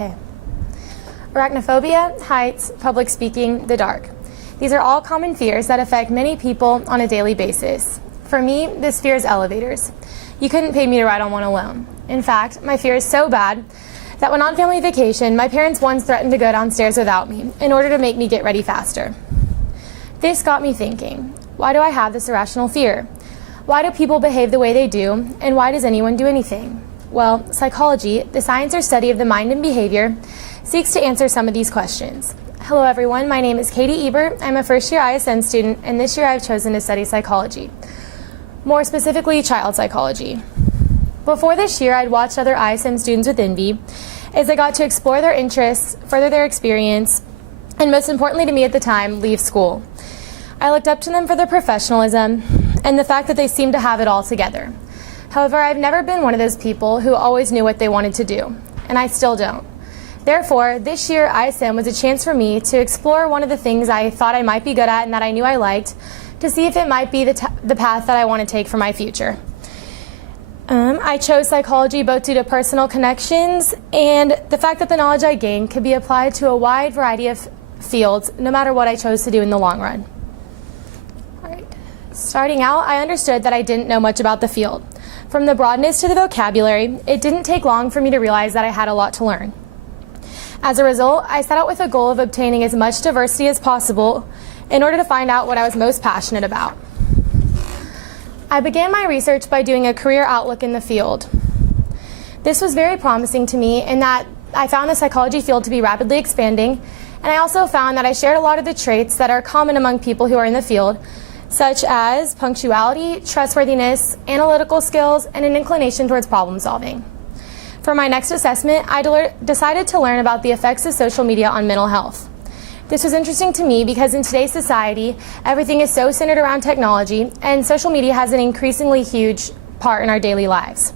Okay. Arachnophobia, heights, public speaking, the dark. These are all common fears that affect many people on a daily basis. For me, this fear is elevators. You couldn't pay me to ride on one alone. In fact, my fear is so bad that when on family vacation, my parents once threatened to go downstairs without me in order to make me get ready faster. This got me thinking, why do I have this irrational fear? Why do people behave the way they do, and why does anyone do anything? Well, psychology, the science or study of the mind and behavior, seeks to answer some of these questions. Hello everyone, my name is Katie Ebert. I'm a first-year ISM student, and this year I've chosen to study psychology. More specifically, child psychology. Before this year, I'd watched other ISM students with envy as they got to explore their interests, further their experience, and most importantly to me at the time, leave school. I looked up to them for their professionalism and the fact that they seemed to have it all together. However, I've never been one of those people who always knew what they wanted to do, and I still don't. Therefore, this year ISM was a chance for me to explore one of the things I thought I might be good at and that I knew I liked, to see if it might be the path that I want to take for my future. I chose psychology both due to personal connections and the fact that the knowledge I gained could be applied to a wide variety of fields, no matter what I chose to do in the long run. All right. Starting out, I understood that I didn't know much about the field. From the broadness to the vocabulary, it didn't take long for me to realize that I had a lot to learn. As a result, I set out with a goal of obtaining as much diversity as possible in order to find out what I was most passionate about. I began my research by doing a career outlook in the field. This was very promising to me in that I found the psychology field to be rapidly expanding, and I also found that I shared a lot of the traits that are common among people who are in the field, such as punctuality, trustworthiness, analytical skills, and an inclination towards problem solving. For my next assessment, I decided to learn about the effects of social media on mental health. This was interesting to me because in today's society, everything is so centered around technology, and social media has an increasingly huge part in our daily lives.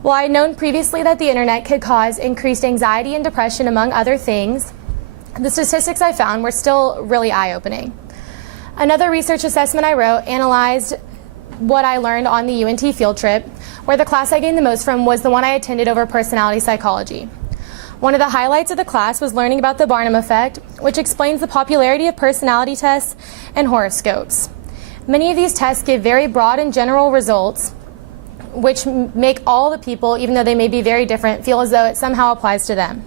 While I had known previously that the internet could cause increased anxiety and depression, among other things, the statistics I found were still really eye-opening. Another research assessment I wrote analyzed what I learned on the UNT field trip, where the class I gained the most from was the one I attended over personality psychology. One of the highlights of the class was learning about the Barnum effect, which explains the popularity of personality tests and horoscopes. Many of these tests give very broad and general results, which make all the people, even though they may be very different, feel as though it somehow applies to them.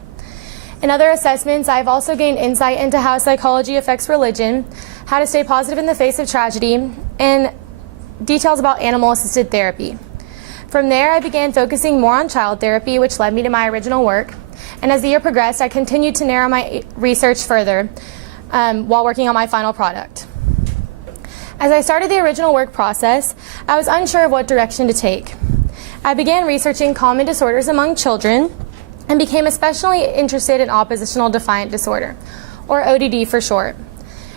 In other assessments, I've also gained insight into how psychology affects religion, how to stay positive in the face of tragedy, and details about animal-assisted therapy. From there, I began focusing more on child therapy, which led me to my original work. And as the year progressed, I continued to narrow my research further while working on my final product. As I started the original work process, I was unsure of what direction to take. I began researching common disorders among children and became especially interested in oppositional defiant disorder, or ODD for short.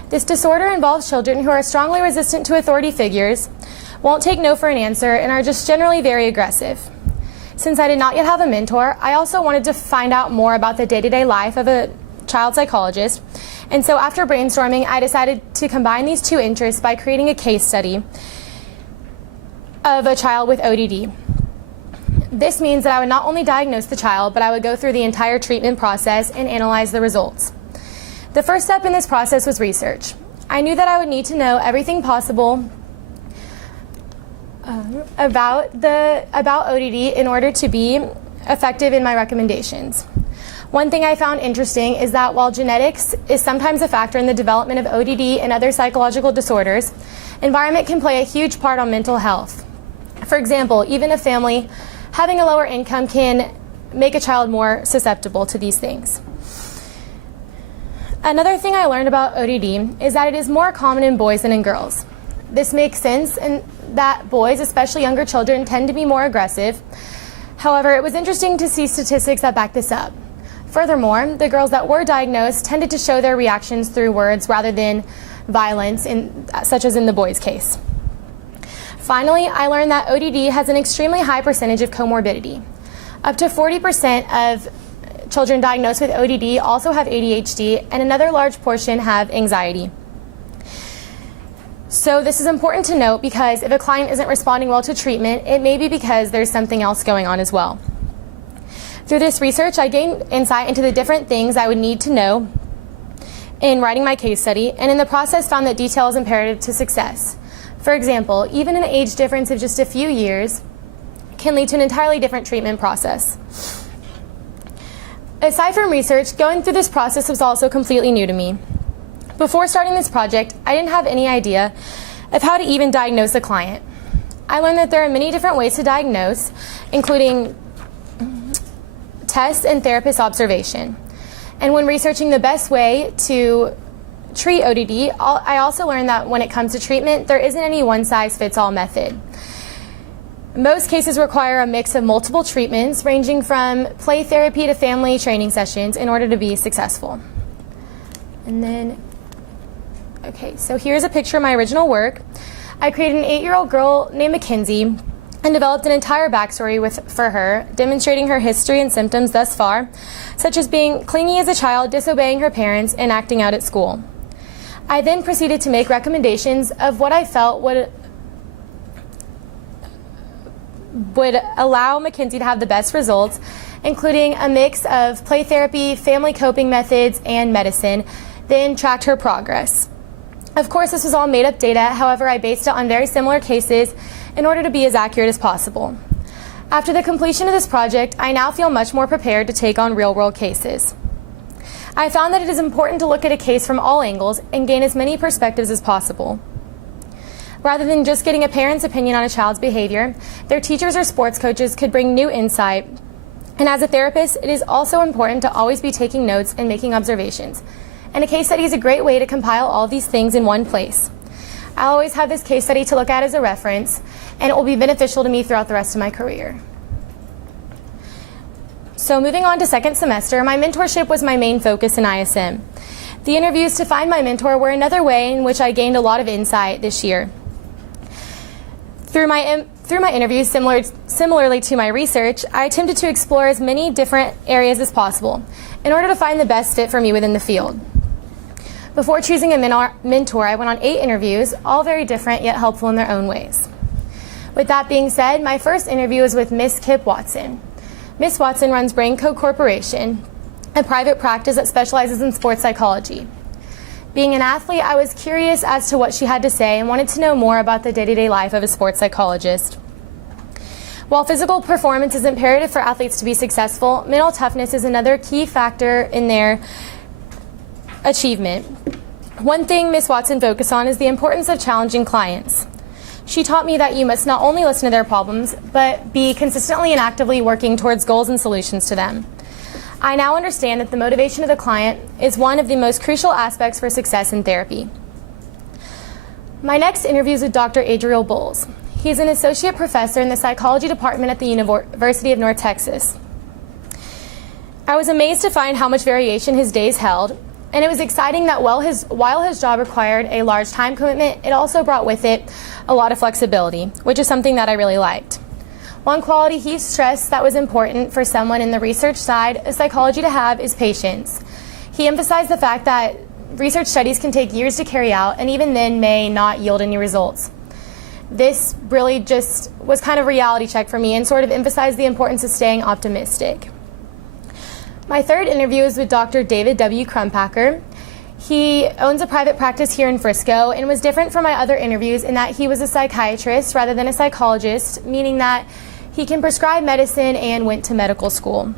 This disorder involves children who are strongly resistant to authority figures, won't take no for an answer, and are just generally very aggressive. Since I did not yet have a mentor, I also wanted to find out more about the day-to-day life of a child psychologist, and so after brainstorming, I decided to combine these two interests by creating a case study of a child with ODD. This means that I would not only diagnose the child, but I would go through the entire treatment process and analyze the results. The first step in this process was research. I knew that I would need to know everything possible about ODD in order to be effective in my recommendations. One thing I found interesting is that while genetics is sometimes a factor in the development of ODD and other psychological disorders, environment can play a huge part on mental health. For example, even a family having a lower income can make a child more susceptible to these things. Another thing I learned about ODD is that it is more common in boys than in girls. This makes sense in that boys, especially younger children, tend to be more aggressive. However, it was interesting to see statistics that back this up. Furthermore, the girls that were diagnosed tended to show their reactions through words rather than violence, such as in the boys' case. Finally, I learned that ODD has an extremely high percentage of comorbidity. Up to 40% of children diagnosed with ODD also have ADHD, and another large portion have anxiety. So this is important to note because if a client isn't responding well to treatment, it may be because there's something else going on as well. Through this research, I gained insight into the different things I would need to know in writing my case study, and in the process found that detail is imperative to success. For example, even an age difference of just a few years can lead to an entirely different treatment process. Aside from research, going through this process was also completely new to me. Before starting this project, I didn't have any idea of how to even diagnose a client. I learned that there are many different ways to diagnose, including tests and therapist observation. And when researching the best way to treat ODD, I also learned that when it comes to treatment, there isn't any one-size-fits-all method. Most cases require a mix of multiple treatments, ranging from play therapy to family training sessions, in order to be successful. And then, okay, so here's a picture of my original work. I created an 8-year-old girl named Mackenzie and developed an entire backstory for her, demonstrating her history and symptoms thus far, such as being clingy as a child, disobeying her parents, and acting out at school. I then proceeded to make recommendations of what I felt would allow Mackenzie to have the best results, including a mix of play therapy, family coping methods, and medicine, then tracked her progress. Of course, this was all made-up data. However, I based it on very similar cases in order to be as accurate as possible. After the completion of this project, I now feel much more prepared to take on real-world cases. I found that it is important to look at a case from all angles and gain as many perspectives as possible. Rather than just getting a parent's opinion on a child's behavior, their teachers or sports coaches could bring new insight. And as a therapist, it is also important to always be taking notes and making observations. And a case study is a great way to compile all these things in one place. I always have this case study to look at as a reference, and it will be beneficial to me throughout the rest of my career. So moving on to second semester, my mentorship was my main focus in ISM. The interviews to find my mentor were another way in which I gained a lot of insight this year. Through my interviews, similarly to my research, I attempted to explore as many different areas as possible in order to find the best fit for me within the field. Before choosing a mentor, I went on 8 interviews, all very different yet helpful in their own ways. With that being said, my first interview was with Miss Kip Watson. Miss Watson runs Brain Code Corporation, a private practice that specializes in sports psychology. Being an athlete, I was curious as to what she had to say and wanted to know more about the day-to-day life of a sports psychologist. While physical performance is imperative for athletes to be successful, mental toughness is another key factor in their achievement. One thing Ms. Watson focused on is the importance of challenging clients. She taught me that you must not only listen to their problems, but be consistently and actively working towards goals and solutions to them. I now understand that the motivation of the client is one of the most crucial aspects for success in therapy. My next interview is with Dr. Adriel Bowles. He's an associate professor in the psychology department at the University of North Texas. I was amazed to find how much variation his days held, and it was exciting that while his job required a large time commitment, it also brought with it a lot of flexibility, which is something that I really liked. One quality he stressed that was important for someone in the research side of psychology to have is patience. He emphasized the fact that research studies can take years to carry out and even then may not yield any results. This really just was kind of a reality check for me and sort of emphasized the importance of staying optimistic. My third interview is with Dr. David W. Crumpacker. He owns a private practice here in Frisco and was different from my other interviews in that he was a psychiatrist rather than a psychologist, meaning that he can prescribe medicine and went to medical school.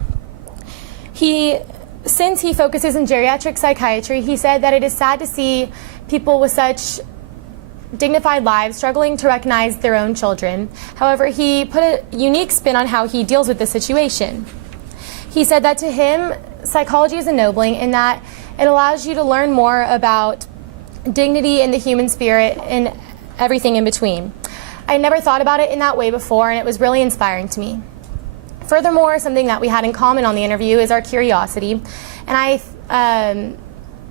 Since he focuses in geriatric psychiatry, he said that it is sad to see people with such dignified lives struggling to recognize their own children. However, he put a unique spin on how he deals with the situation. He said that to him, psychology is ennobling in that it allows you to learn more about dignity and the human spirit and everything in between. I never thought about it in that way before, and it was really inspiring to me. Furthermore, something that we had in common on the interview is our curiosity, and I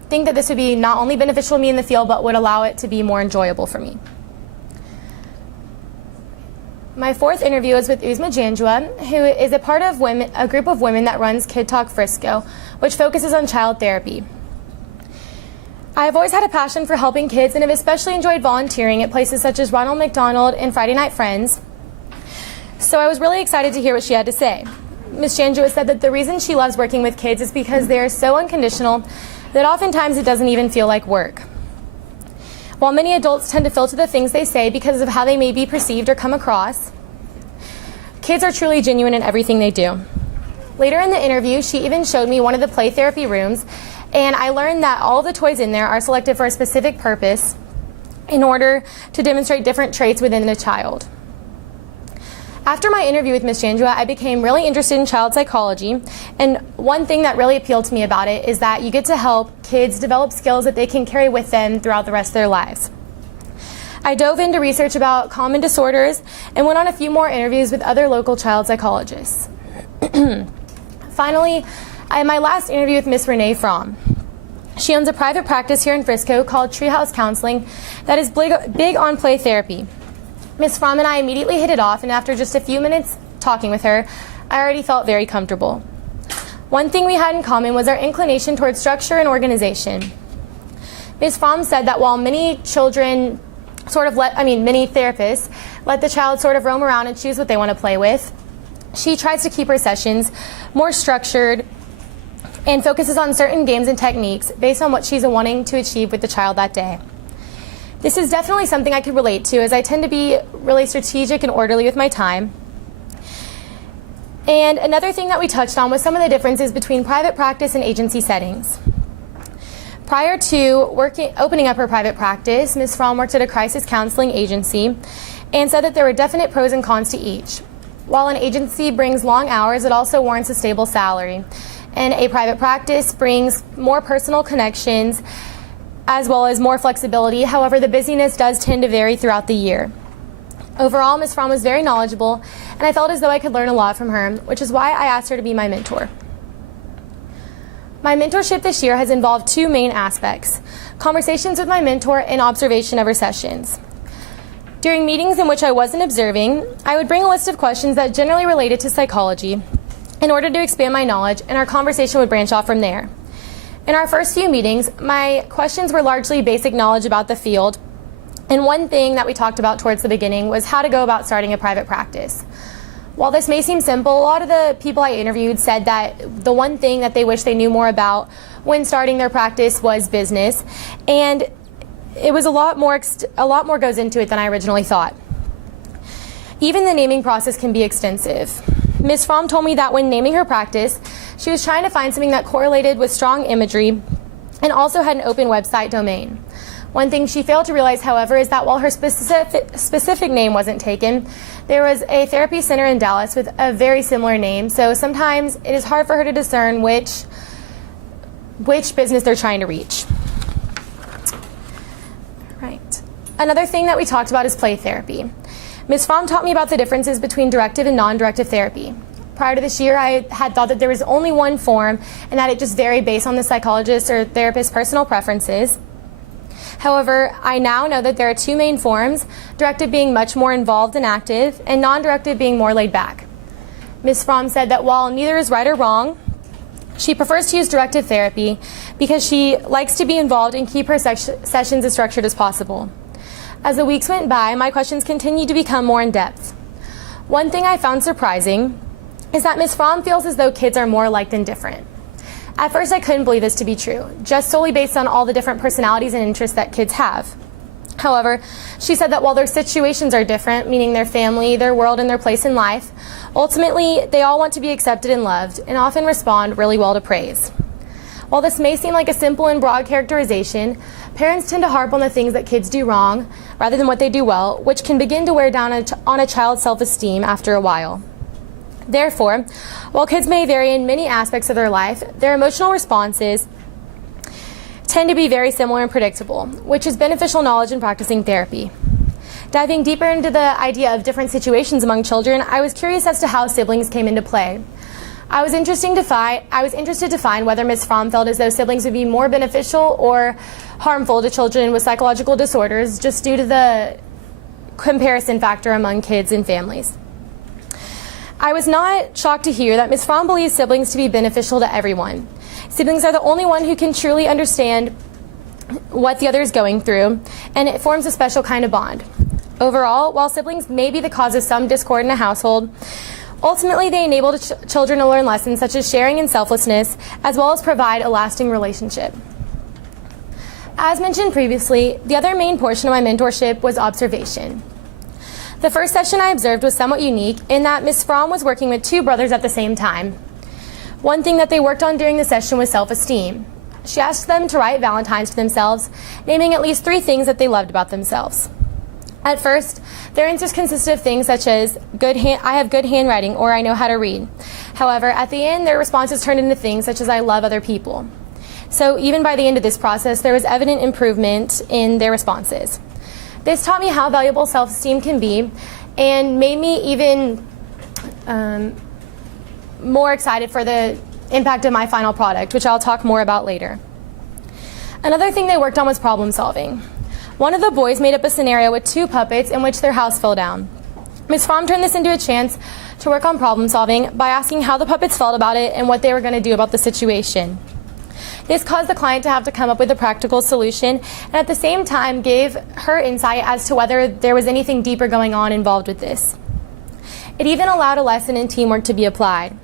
think that this would be not only beneficial to me in the field, but would allow it to be more enjoyable for me. My fourth interview is with Uzma Janjua, who is a part of a group of women that runs Kid Talk Frisco, which focuses on child therapy. I have always had a passion for helping kids and have especially enjoyed volunteering at places such as Ronald McDonald and Friday Night Friends, so I was really excited to hear what she had to say. Ms. Janjua said that the reason she loves working with kids is because they are so unconditional that oftentimes it doesn't even feel like work. While many adults tend to filter the things they say because of how they may be perceived or come across, kids are truly genuine in everything they do. Later in the interview, she even showed me one of the play therapy rooms, and I learned that all of the toys in there are selected for a specific purpose in order to demonstrate different traits within a child. After my interview with Ms. Janjua, I became really interested in child psychology, and one thing that really appealed to me about it is that you get to help kids develop skills that they can carry with them throughout the rest of their lives. I dove into research about common disorders and went on a few more interviews with other local child psychologists. Finally, I had my last interview with Ms. Renee Fromm. She owns a private practice here in Frisco called Treehouse Counseling that is big on play therapy. Ms. Fromm and I immediately hit it off, and after just a few minutes talking with her, I already felt very comfortable. One thing we had in common was our inclination towards structure and organization. Ms. Fromm said that while many therapists let the child sort of roam around and choose what they want to play with, she tries to keep her sessions more structured and focuses on certain games and techniques based on what she's wanting to achieve with the child that day. This is definitely something I could relate to, as I tend to be really strategic and orderly with my time. And another thing that we touched on was some of the differences between private practice and agency settings. Prior to opening up her private practice, Ms. Fromm worked at a crisis counseling agency and said that there were definite pros and cons to each. While an agency brings long hours, it also warrants a stable salary. And a private practice brings more personal connections as well as more flexibility. However, the busyness does tend to vary throughout the year. Overall, Ms. Fromm was very knowledgeable, and I felt as though I could learn a lot from her, which is why I asked her to be my mentor. My mentorship this year has involved two main aspects: conversations with my mentor and observation of her sessions. During meetings in which I wasn't observing, I would bring a list of questions that generally related to psychology in order to expand my knowledge, and our conversation would branch off from there. In our first few meetings, my questions were largely basic knowledge about the field, and one thing that we talked about towards the beginning was how to go about starting a private practice. While this may seem simple, a lot of the people I interviewed said that the one thing that they wish they knew more about when starting their practice was business, and it was a lot more goes into it than I originally thought. Even the naming process can be extensive. Ms. Fromm told me that when naming her practice, she was trying to find something that correlated with strong imagery and also had an open website domain. One thing she failed to realize, however, is that while her specific name wasn't taken, there was a therapy center in Dallas with a very similar name, so sometimes it is hard for her to discern which business they're trying to reach. Right. Another thing that we talked about is play therapy. Ms. Fromm taught me about the differences between directive and non-directive therapy. Prior to this year, I had thought that there was only one form and that it just varied based on the psychologist or therapist's personal preferences. However, I now know that there are two main forms, directive being much more involved and active, and non-directive being more laid back. Ms. Fromm said that while neither is right or wrong, she prefers to use directive therapy because she likes to be involved and keep her sessions as structured as possible. As the weeks went by, my questions continued to become more in-depth. One thing I found surprising is that Ms. Fromm feels as though kids are more alike than different. At first, I couldn't believe this to be true, just solely based on all the different personalities and interests that kids have. However, she said that while their situations are different, meaning their family, their world, and their place in life, ultimately, they all want to be accepted and loved, and often respond really well to praise. While this may seem like a simple and broad characterization, parents tend to harp on the things that kids do wrong rather than what they do well, which can begin to wear down on a child's self-esteem after a while. Therefore, while kids may vary in many aspects of their life, their emotional responses tend to be very similar and predictable, which is beneficial knowledge in practicing therapy. Diving deeper into the idea of different situations among children, I was curious as to how siblings came into play. I was interested to find whether Ms. Fromm felt as though siblings would be more beneficial or harmful to children with psychological disorders just due to the comparison factor among kids and families. I was not shocked to hear that Ms. Fromm believes siblings to be beneficial to everyone. Siblings are the only one who can truly understand what the other is going through, and it forms a special kind of bond. Overall, while siblings may be the cause of some discord in a household, Ultimately, they enable children to learn lessons such as sharing and selflessness, as well as provide a lasting relationship. As mentioned previously, the other main portion of my mentorship was observation. The first session I observed was somewhat unique in that Ms. Fromm was working with two brothers at the same time. One thing that they worked on during the session was self-esteem. She asked them to write Valentines to themselves, naming at least 3 things that they loved about themselves. At first, their answers consisted of things such as, I have good handwriting, or I know how to read. However, at the end, their responses turned into things such as, I love other people. So even by the end of this process, there was evident improvement in their responses. This taught me how valuable self-esteem can be and made me even more excited for the impact of my final product, which I'll talk more about later. Another thing they worked on was problem solving. One of the boys made up a scenario with 2 puppets in which their house fell down. Ms. Fromm turned this into a chance to work on problem solving by asking how the puppets felt about it and what they were going to do about the situation. This caused the client to have to come up with a practical solution and at the same time gave her insight as to whether there was anything deeper going on involved with this. It even allowed a lesson in teamwork to be applied.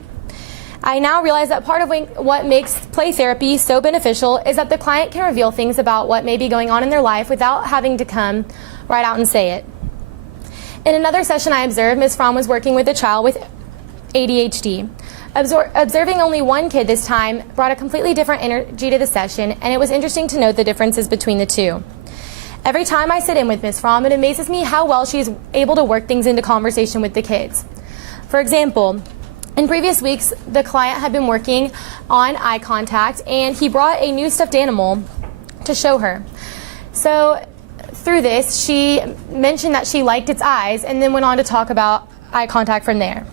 I now realize that part of what makes play therapy so beneficial is that the client can reveal things about what may be going on in their life without having to come right out and say it. In another session I observed, Ms. Fromm was working with a child with ADHD. Observing only one kid this time brought a completely different energy to the session, and it was interesting to note the differences between the two. Every time I sit in with Ms. Fromm, it amazes me how well she is able to work things into conversation with the kids. For example, in previous weeks, the client had been working on eye contact, and he brought a new stuffed animal to show her. So through this, she mentioned that she liked its eyes and then went on to talk about eye contact from there.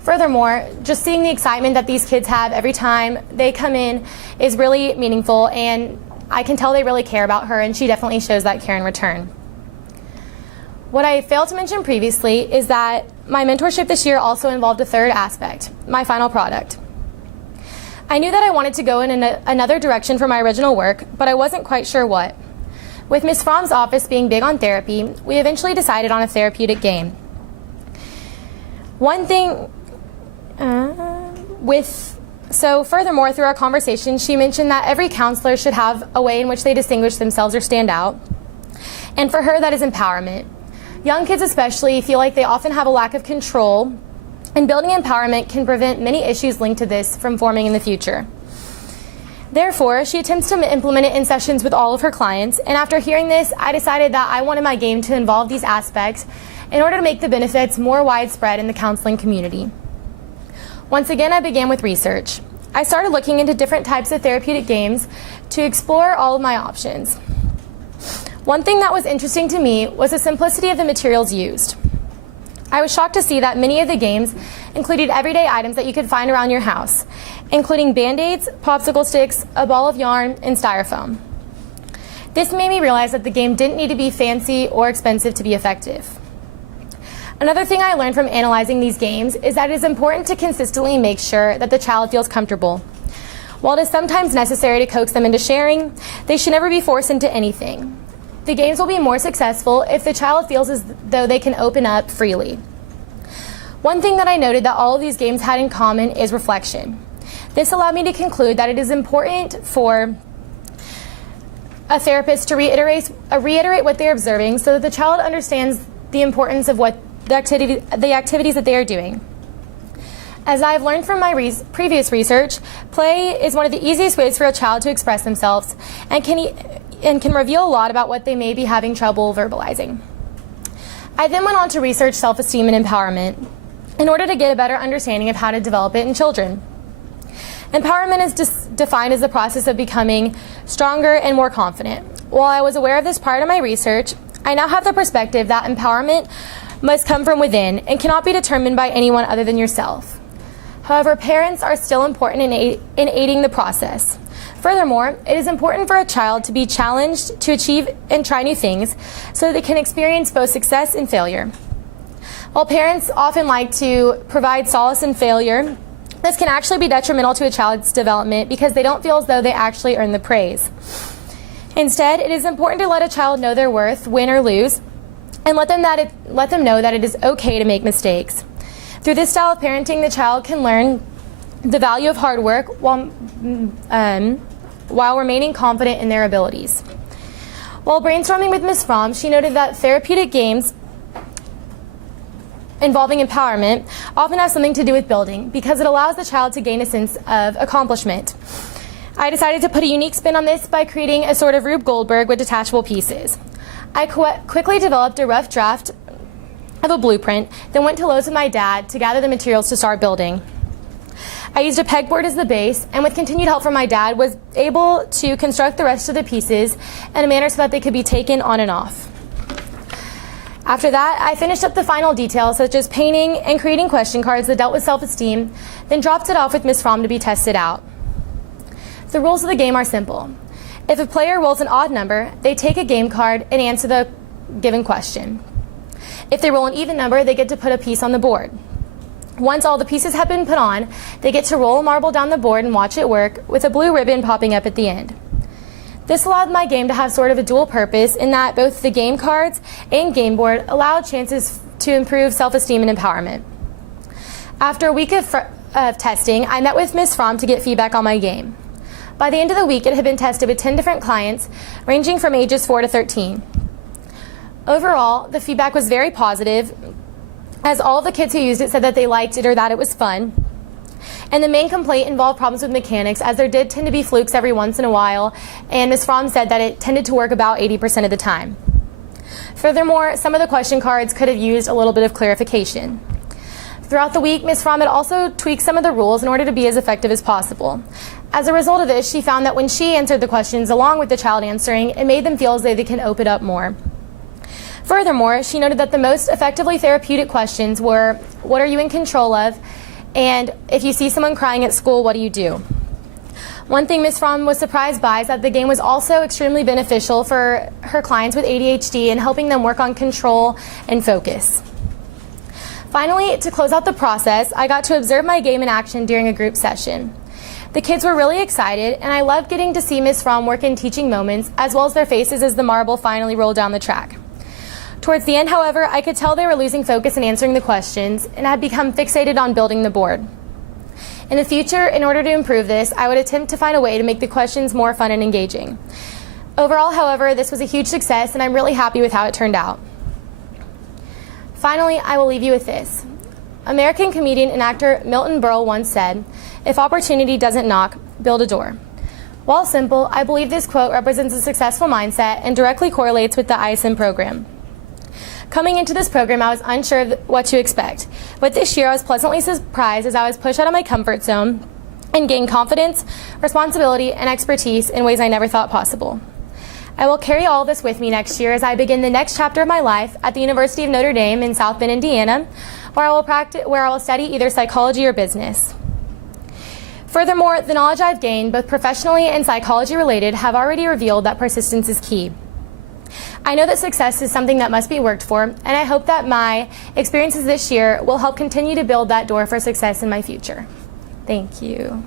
Furthermore, just seeing the excitement that these kids have every time they come in is really meaningful, and I can tell they really care about her, and she definitely shows that care in return. What I failed to mention previously is that my mentorship this year also involved a third aspect, my final product. I knew that I wanted to go in another direction for my original work, but I wasn't quite sure what. With Ms. Fromm's office being big on therapy, we eventually decided on a therapeutic game. Furthermore, through our conversation, she mentioned that every counselor should have a way in which they distinguish themselves or stand out. And for her, that is empowerment. Young kids especially feel like they often have a lack of control, and building empowerment can prevent many issues linked to this from forming in the future. Therefore, she attempts to implement it in sessions with all of her clients, and after hearing this, I decided that I wanted my game to involve these aspects in order to make the benefits more widespread in the counseling community. Once again, I began with research. I started looking into different types of therapeutic games to explore all of my options. One thing that was interesting to me was the simplicity of the materials used. I was shocked to see that many of the games included everyday items that you could find around your house, including Band-Aids, popsicle sticks, a ball of yarn, and styrofoam. This made me realize that the game didn't need to be fancy or expensive to be effective. Another thing I learned from analyzing these games is that it is important to consistently make sure that the child feels comfortable. While it is sometimes necessary to coax them into sharing, they should never be forced into anything. The games will be more successful if the child feels as though they can open up freely. One thing that I noted that all of these games had in common is reflection. This allowed me to conclude that it is important for a therapist to reiterate what they're observing so that the child understands the importance of what the activities that they are doing. As I've learned from my previous research, play is one of the easiest ways for a child to express themselves and can reveal a lot about what they may be having trouble verbalizing. I then went on to research self-esteem and empowerment in order to get a better understanding of how to develop it in children. Empowerment is defined as the process of becoming stronger and more confident. While I was aware of this prior to my research, I now have the perspective that empowerment must come from within and cannot be determined by anyone other than yourself. However, parents are still important in aiding the process. Furthermore, it is important for a child to be challenged to achieve and try new things so that they can experience both success and failure. While parents often like to provide solace in failure, this can actually be detrimental to a child's development because they don't feel as though they actually earn the praise. Instead, it is important to let a child know their worth, win or lose, and let them know that it is okay to make mistakes. Through this style of parenting, the child can learn the value of hard work while remaining confident in their abilities. While brainstorming with Ms. Fromm, she noted that therapeutic games involving empowerment often have something to do with building because it allows the child to gain a sense of accomplishment. I decided to put a unique spin on this by creating a sort of Rube Goldberg with detachable pieces. I quickly developed a rough draft of a blueprint, then went to Lowe's with my dad to gather the materials to start building. I used a pegboard as the base, and with continued help from my dad, was able to construct the rest of the pieces in a manner so that they could be taken on and off. After that, I finished up the final details, such as painting and creating question cards that dealt with self-esteem, then dropped it off with Ms. Fromm to be tested out. The rules of the game are simple. If a player rolls an odd number, they take a game card and answer the given question. If they roll an even number, they get to put a piece on the board. Once all the pieces have been put on, they get to roll a marble down the board and watch it work, with a blue ribbon popping up at the end. This allowed my game to have sort of a dual purpose in that both the game cards and game board allowed chances to improve self-esteem and empowerment. After a week of testing, I met with Ms. Fromm to get feedback on my game. By the end of the week, it had been tested with 10 different clients, ranging from ages 4 to 13. Overall, the feedback was very positive, as all of the kids who used it said that they liked it or that it was fun. And the main complaint involved problems with mechanics, as there did tend to be flukes every once in a while, and Ms. Fromm said that it tended to work about 80% of the time. Furthermore, some of the question cards could have used a little bit of clarification. Throughout the week, Ms. Fromm had also tweaked some of the rules in order to be as effective as possible. As a result of this, she found that when she answered the questions along with the child answering, it made them feel as though they can open up more. Furthermore, she noted that the most effectively therapeutic questions were, what are you in control of? And if you see someone crying at school, what do you do? One thing Ms. Fromm was surprised by is that the game was also extremely beneficial for her clients with ADHD in helping them work on control and focus. Finally, to close out the process, I got to observe my game in action during a group session. The kids were really excited, and I loved getting to see Ms. Fromm work in teaching moments, as well as their faces as the marble finally rolled down the track. Towards the end, however, I could tell they were losing focus in answering the questions and had become fixated on building the board. In the future, in order to improve this, I would attempt to find a way to make the questions more fun and engaging. Overall, however, this was a huge success, and I'm really happy with how it turned out. Finally, I will leave you with this. American comedian and actor Milton Berle once said, "If opportunity doesn't knock, build a door." While simple, I believe this quote represents a successful mindset and directly correlates with the ISM program. Coming into this program, I was unsure of what to expect, but this year I was pleasantly surprised as I was pushed out of my comfort zone and gained confidence, responsibility, and expertise in ways I never thought possible. I will carry all this with me next year as I begin the next chapter of my life at the University of Notre Dame in South Bend, Indiana, where I will study either psychology or business. Furthermore, the knowledge I've gained, both professionally and psychology related, have already revealed that persistence is key. I know that success is something that must be worked for, and I hope that my experiences this year will help continue to build that door for success in my future. Thank you.